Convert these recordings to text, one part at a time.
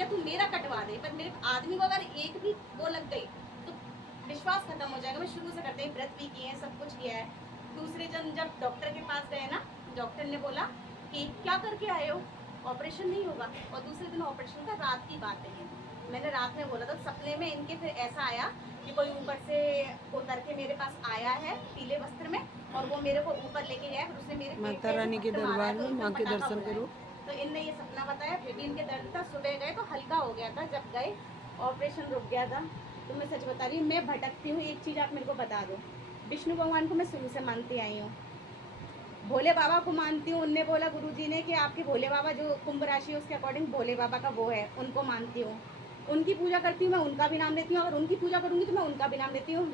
क्या तू मेरा कटवा दे, पर मेरे आदमी को अगर एक भी वो लग गई तो विश्वास खत्म हो जाएगा। मैं शुरू से करते हैं, व्रत भी किए हैं, सब कुछ किया है। दूसरे दिन जब डॉक्टर के पास गए ना, डॉक्टर ने बोला कि क्या करके आए हो, ऑपरेशन नहीं होगा। और दूसरे दिन ऑपरेशन का रात की बात है, मैंने रात में बोला था। सपने में इनके फिर ऐसा आया कि कोई ऊपर से उतर के मेरे पास आया है पीले वस्त्र में, और वो मेरे को ऊपर लेके गया, फिर उसने मेरे माता रानी के दरबार में माँ के दर्शन करो। तो इनने ये सपना बताया। फिर भी इनके दर्द था, सुबह गए तो हल्का हो गया था, जब गए ऑपरेशन रुक गया था। तो मैं सच बता रही हूँ, मैं भटकती हूँ। एक चीज़ आप मेरे को बता दो, विष्णु भगवान को मैं शुरू से मानती आई हूँ, भोले बाबा को मानती हूँ। उनने बोला गुरुजी ने कि आपके भोले बाबा जो कुंभ राशि है उसके अकॉर्डिंग भोले बाबा का वो है, उनको मानती हूँ, उनकी पूजा करती हूँ, मैं उनका भी नाम लेती हूँ। अगर उनकी पूजा करूंगी तो मैं उनका भी नाम लेती हूँ।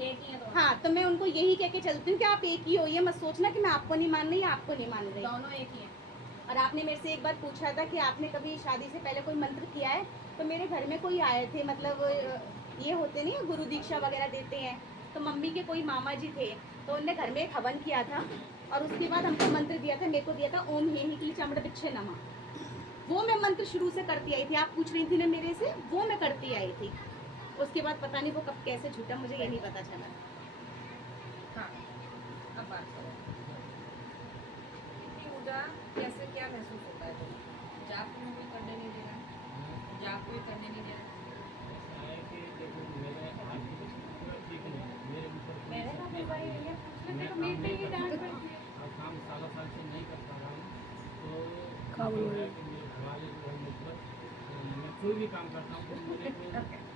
हाँ, तो मैं उनको यही कह के चलती हूँ कि आप एक ही हो, ये मत सोचना कि मैं आपको नहीं मान रही या आपको नहीं मान रही, दोनों एक ही हैं। और आपने मेरे से एक बार पूछा था कि आपने कभी शादी से पहले कोई मंत्र किया है, तो मेरे घर में कोई आए थे, मतलब ये होते नहीं गुरु दीक्षा वगैरह देते हैं, तो मम्मी के कोई मामा जी थे, तो उनने घर में एक हवन किया था, और उसके बाद हमको मंत्र दिया था, मेरे को दिया था ओम हे ही चमड़ बिच्छे नमा। वो मैं मंत्र शुरू से करती आई थी, आप पूछ रही थी ना मेरे से, वो मैं करती आई थी। उसके बाद पता नहीं वो कब कैसे छूटा, मुझे ये नहीं पता चला। हाँ, अब बात करो कि ऊर्जा कैसे क्या महसूस होता है तुम्हें? जाप में भी करने नहीं दे रहा, जाप भी करने नहीं दे रहा। मैंने कहा फिर भाई ये पूछ लेते तो मेरे पे ही डांट पड़ती है। काम सालों साल से नहीं कर पा रहा हूँ, तो हाँ, जो बोलो। है कि मेरे घरवाले जो है मतलब मैं कोई भी काम करता हूँ तो मेरे को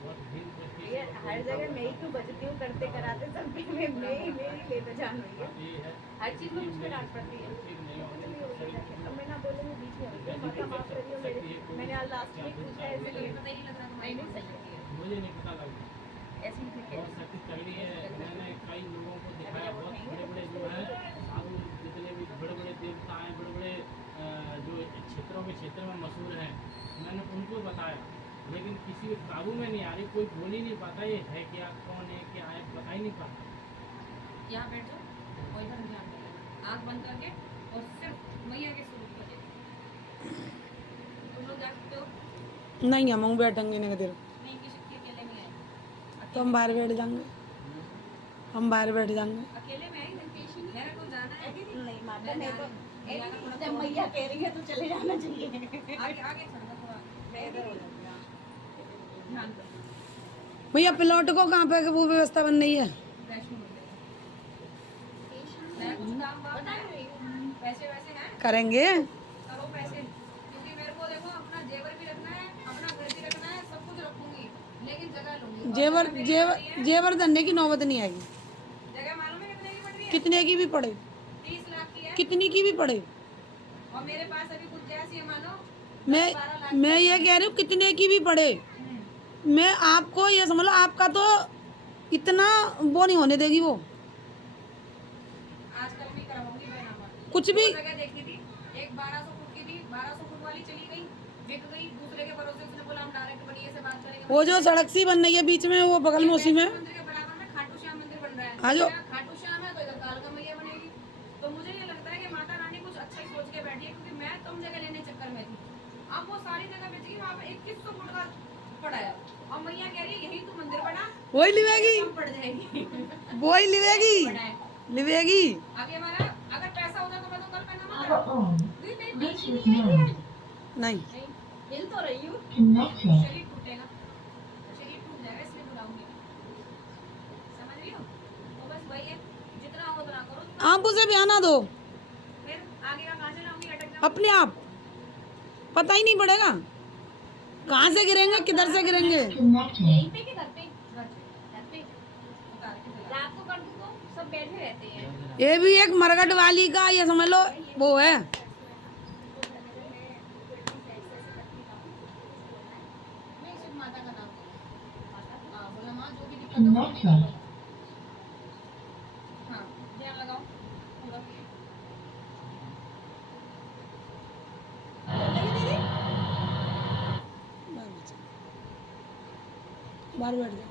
बहुत भिन्न तरीके ये से हर जगह मैं ही क्यों बजती हूँ, करते कराते सब में मैं ही लेते जान रही है। ये है हर चीज में मुझ पे डांट पड़ती है। ठीक नहीं कुछ होगी भी तो हो शरीर जाए, को अब मैं ना बोले मैं बीच में आ गई, माता माफ करिए मेरे, मैंने आज लास्ट वीक पूछा है इसलिए। पता ही नहीं लग रहा तुम्हारी नहीं सही सही है। मुझे नहीं पता लगता। ऐसी ही थी। और शक्ति तगड़ी है। मैंने कई लोगों को दिखाया, बहुत बड़े बड़े जो है साधु, जितने भी बड़े बड़े देवता हैं, बड़े बड़े जो क्षेत्र में मशहूर हैं, मैंने उनको बताया, लेकिन किसी के काबू में नहीं आ रही, कोई बोल ही नहीं पाता ये है क्या, कौन है, क्या है, बता ही नहीं पाता। यहाँ बैठ जाओ और इधर ध्यान देना, आँख बंद करके, और सिर्फ मैया के स्वरूप को देखो। तुम लोग जा सकते हो? नहीं हम बैठेंगे नहीं देर, नहीं की शक्ति अकेले में आई, तो हम बाहर बैठ जाएंगे, हम बाहर बैठ जाएंगे। अकेले में आई, मेरे को जाना है। नहीं माता, मैं मैं तो मैया का थोड़ा जब मैया कह रही है तो चले जाना चाहिए। आगे आगे चल रहा थोड़ा, मैं इधर हो जाऊंगी। ध्यान करो, भैया प्लॉट को कहाँ पे वो व्यवस्था बन रही है? वैष्णो मंदिर मैं कुछ काम वाम है, पैसे वैसे हैं, करेंगे। करो पैसे, क्योंकि मेरे को देखो अपना जेवर भी रखना है, अपना घर भी रखना है, सब कुछ रखूंगी, लेकिन जगह लूंगी। और जेवर जगह मेरी जेवर पड़ रही है, जेवर धरने की नौबत नहीं आएगी। जगह मालूम है कितने की पड़ रही है? कितने की भी पड़े, 30 लाख की है। कितनी की भी पड़े, और मेरे पास अभी कुछ जैसी है, मानो मैं 12 लाख मैं की ये कह रही हूँ कितने की भी पड़े, मैं आपको ये समझ लो आपका तो इतना वो नहीं होने देगी वो, आजकल भी करवाऊंगी मैं नामा। कुछ भी। दो जगह देखी थी, एक 1200 फुट की थी, 1200 फुट वाली चली गई, बिक गई। दूसरे के भरोसे उसने बोला हम डायरेक्ट बढ़िया से बात करेंगे। वो जो सड़क सी बन रही है बीच में, वो बगल में उसी में मंदिर के बराबर में खाटू श्याम मंदिर बन रहा है। आ जाओ। यहाँ खाटू श्याम है तो इधर कालका मैया बनेगी। तो मुझे ये लगता है कि माता रानी कुछ अच्छा ही सोच के बैठी है, क्योंकि मैं कम जगह लेने चक्कर में थी। अब वो सारी जगह बेच गई, वहाँ पे 2100 फुट का पड़ा है, और मैया कह रही है यही तू मंदिर बना, वही लिवेगी, कम पड़ जाएगी। वही लिवेगी, बड़ा है। लिवेगी। आगे हमारा अगर पैसा होता तो मैं तो कल पैसा Power on. मेरी Which पेंशन is नहीं आई है। known. नहीं नहीं, हिल तो रही हूँ, Connected. शरीर टूटेगा, शरीर टूट जाएगा, इसलिए बुलाऊंगी। समझ रही हो? तो बस वही है, जितना हो उतना करो। आप उसे भी आना दो फिर आगे का कहाँ से जाऊंगी, अटक जाऊंगी। अपने आप, पता ही नहीं पड़ेगा कहाँ से गिरेंगे, किधर से गिरेंगे। Connected. यहीं पे कि घर पे? घर पे उतार के चला। रात को कर दूँ तो सब बैठे रहते हैं। ये भी एक मरगट वाली का ये समझ लो वो है। मैं सिर्फ माता का नाम लूंगी। हाँ, बोला माँ जो भी दिक्कत हो उसको Connected. निकालो। हाँ, ध्यान लगाओ पूरा। बाहर बैठ जाओ।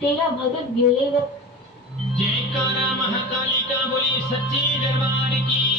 तेरा भगत बोलेगा जय सच्ची दरबार की